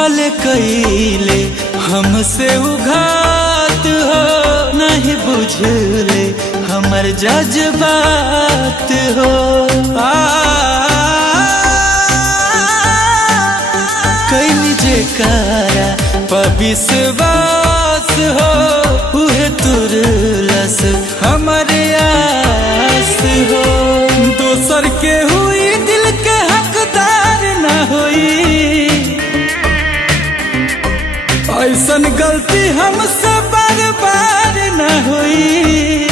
भले कईले हमसे उघात हो, नहीं बुझले हमर जज्बात हो। कैली जेकारा विश्वास हो, उहे तुरलस हमरे आस हो। दोसर के हुई दिल के हकदार न होई, ऐसन गलती हमसे बार बार न होई।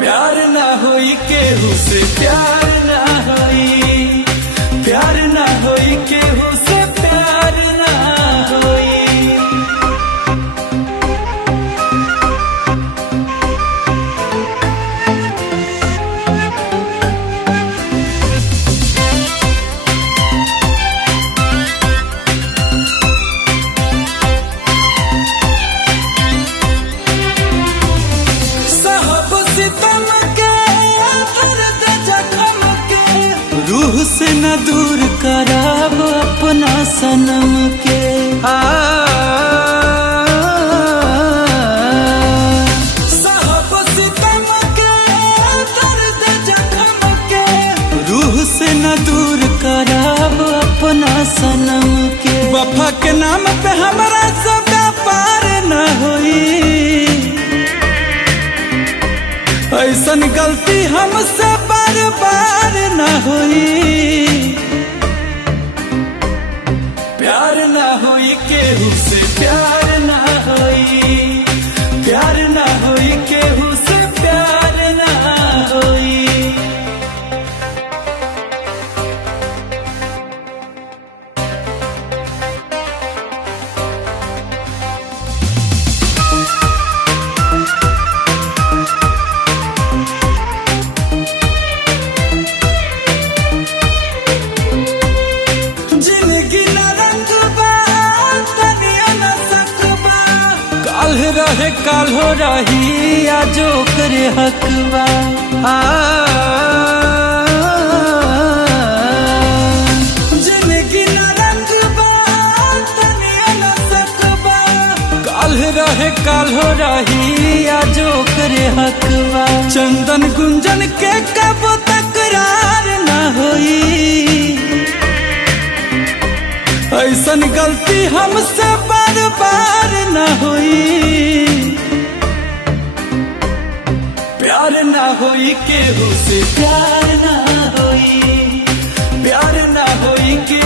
प्यार न होई केहू से प्यार न होई, प्यार न होई केहू से प्यार न होई। रूह से न दूर कराब अपना सनम के। साहब सितम के दर्द जख्म के, रूह से न दूर कराब अपना सनम के। वफा के नाम पे हमारा सब पार न होई, ऐसन गलती हमसे बार बार न होई। प्यार न होई केहू से प्यार न होई, प्यार न होई केहू से प्यार न होई। रहे काल हो रही आजो करे हकवा। जिंदगी न रंगबा तनिया न सकबा, काल रहे काल हो रही आजो करे हकवा। चंदन गुंजन के कब तकरार न होई, ऐसन गलती हमसे बार बार न होई। प्यार न होई केहू से प्यार न होई, प्यार न होई के